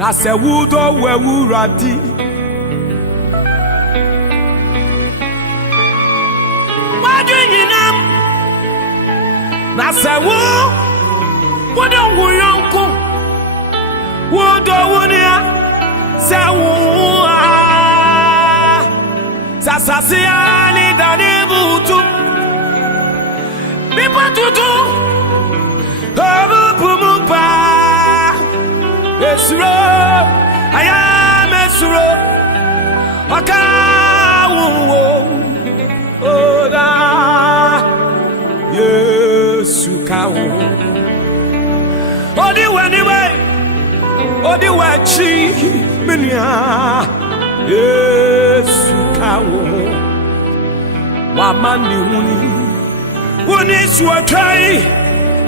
na se wudo wewuradi wadwinam na se wudo wuyonko wudo wunia se wu sasasia ni dani butu bipatutu Pumumba Esro I am Esro Akawu Oda Yesu kawu Odi waniwe Odi wachi Minya Yesu kawu Wamani Uni suatrai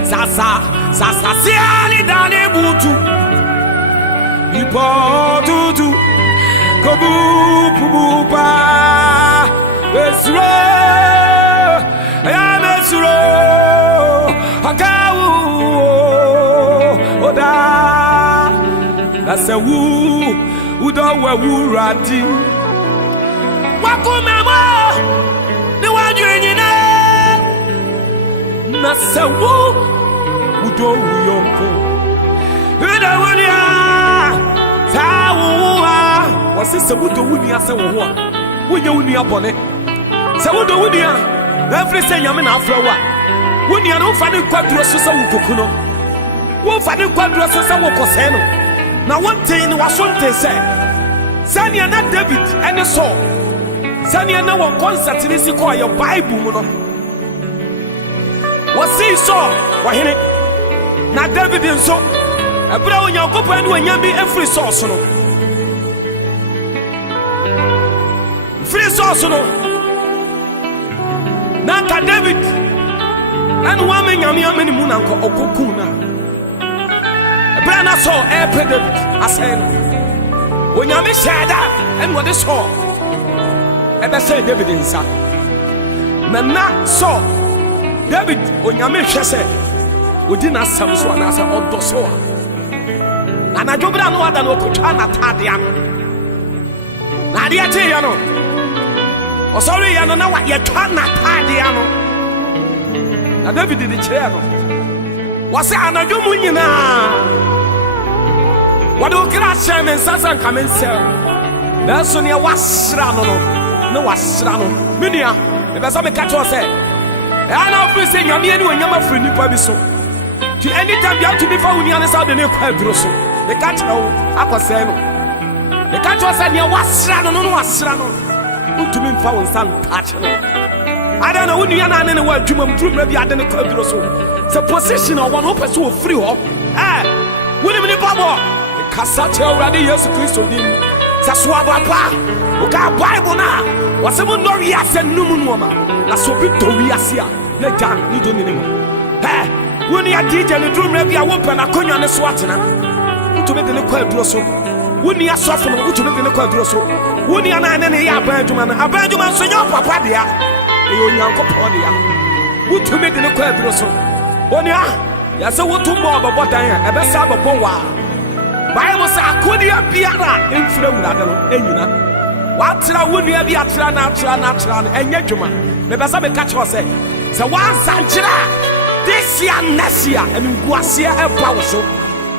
Sasa siali dane butu Ipotutu Kobu pa Esro Ya mesro Akawu Oda Nase Udo wewuradi Wakumemo Ni wajwenyine Nase Udo uyonko Udo wunia Tawuwa Wasise udo wunia se wuwa Wunye wunia bone Se udo wunia Every say nyame na afrawa Wunia no fani kwadro so se wukokuno Wo fani kwadro so se wukoseno Na one thing wasonte se Sania na David ene Saul Sania na won concert ni si ko your Bible mu no Wasi Saul wahene na David nso ebra onyankopɔ ne wanyam bi every source no free source no na ka David anu wa me nyame amani mu na nko okokun na ebra na so David asɛn onyame hyɛda ene wode so ebe sɛ David nsa na so David onyame hwɛ sɛ Odi na sam so na sa odo so na na jobra no wada no kotwa na tade ano na de ate ya no o sorry ya no na wa ye twa na tade ano na David di kire no wase anadwo mu nyina wada okira shemen sasa kamen sel na so ne wasra no na wasra no menia e be so me ka cho se e ana ofri se nyame ani wanyama fri nipa bi so anytime you have to be for when you understand the name Quadroso, the catch no Aquaseno. The catch was an Wasrano, no Wasrano. Who to me for stand catch no. I don't know when you are not in the world, Jumum Drew, maybe I didn't Quadroso. The position of one hope so free or William the Baba, the Cassette already, Yesu Christo, Zaswaba, Oka Bible now. Was someone no yes and Numun woman, La Sobito Riasia, let down, you don't anymore. When you are DJ in the room, maybe I won't na konya ne swatena. To make the quadro so. When you are suffering, to make the quadro so. When you are na ne ya Benjamin so your papa dia. E onyanko podia. To make the quadro so. When you are, ya say what to more about dan e be sa babo wa. Bible say akodia biara emfira wura no enyina. Watra wonu ya bi atra na enye dwuma. Me be sa be catch us say one sanchira. This year, next year, and Guasia and Pauso.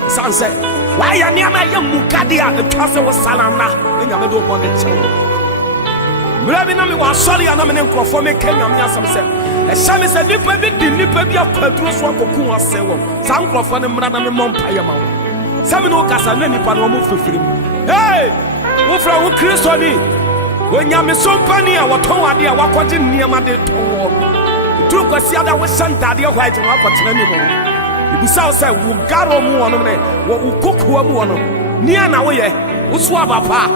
Sunset. Why are near my young Mukadia and Casa was Salana? And you don't want to tell me. Maybe was sorry, and I'm an uncle for me. Kenya, some said. A sham is a nipper, the nipper be a quadros one cocoon seven. Some Crawford and Madame Mompire. Some no Casa, any Panomo for free. Hey, who from Christoni? When you are so funny, I was told I was watching near my day. True kwasi ada we santa de white no akotena ni mo ibisa say wo garo mu wono ne wo kokoa mu wono ni ana wo ye wo so abapa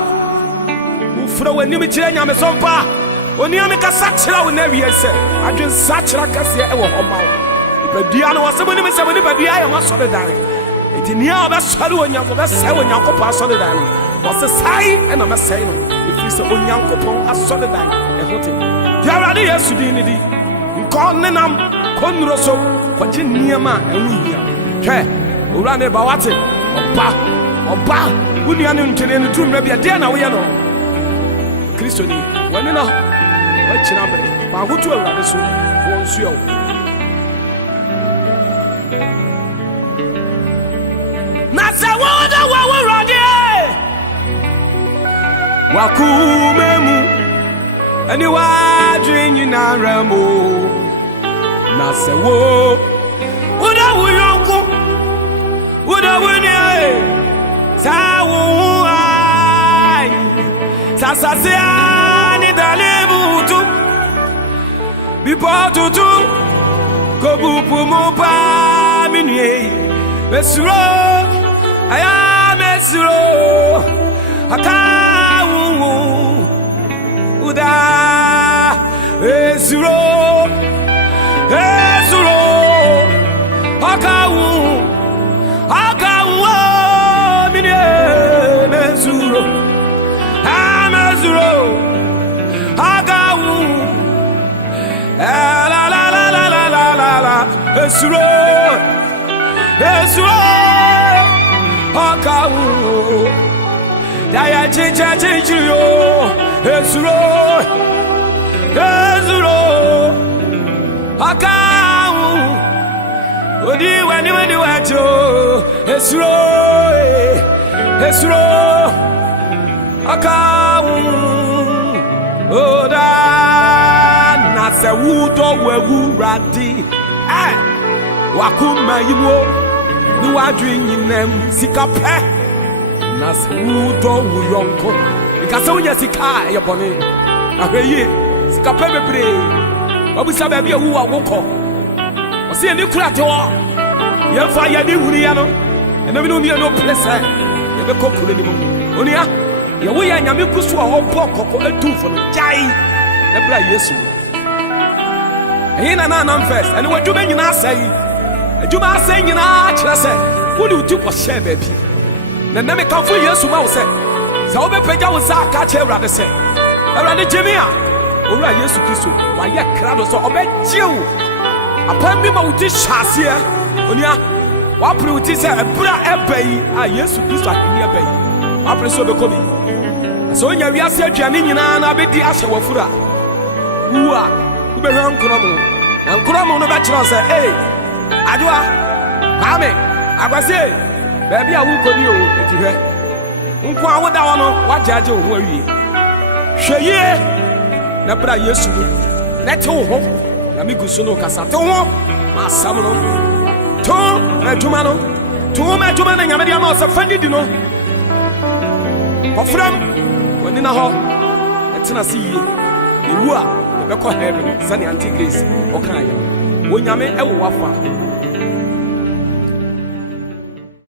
wo fra wani mi kire nyame sompa oni ame ka sakira wo na wiye se adwen sakira kase e wo homa wo ipadua no wose boni mi se boni padua ayo ma so be dare eti ni a be sori onyanko be se onyanko pa so be dare wose sai e na me sai no ifi se onyanko pa so be dare e hote ya rade Yesu di ni di Konenam, Konroso, Quachinia, and Wuya. He, Urane Bawate, Opa, Oba, who you are in the tomb, maybe a dear now, we are no Christian. When in a what's your number? But who to a rather soon won't you? Nasa wada wa radi Wakumemu and you are drinking a rambo. Nasa wo Uda wuyonku Uda wunye Sawu ai Sasasiani dalibutu Bipotutu Kobupu mupa minye Mesuro Aya mesuro Akawu Uda Mesuro Mesuro Akawu Minye Mesuro Mesuro Akawu La la la la la la la la Mesuro Mesuro Akawu Daya chicha chichiyo Mesuro Mesuro Akawu Odi wani wacho Mesuro Mesuro Akawu Oda Nase wudo wewu radi Wakuma yimo Ni wadri nyinem sikape Nase wudo wuyonko Mikasa unye sika yabone Ahweye sikape bebre Wabusa bebi ya huwa woko Wasi ni kurate wa Yemfa ya ni huni ya no Enemi no miya no plese Yebe kokule ni mungu Oni ya Yewe ya nyami kusuwa hopo koko etufo no Jai Nebra Yesu Hina na first and what you mean you say you must say you know who do you kwa share baby na na me kan fu Yesu ma wo say sa wo be peja wo sa ka che Awurade say Awurade jemia owura Yesu Kristo wa ye krado so obejew apam bi ma wo ti hyase onia wa pre wo ti say ebra ebai a Yesu Kristo akini ebai wa pre so be ko bi so nya wiase aduane nyina na be di ahye wafura uwa ube hwan kromo na kromo no be kiro say adwa kwame agwase baby a wo koni o etihwe nko awoda wo no wajaje wo awie hweye na bra Yesu na te wo na miguso no kasa te wo masam no to na djuma no to ma djuma na nyame dia ma o fandi di no kofram woni na ho etena se yie ewu a be ko heaven sani anti grace o kan ye wonyame e wo wafa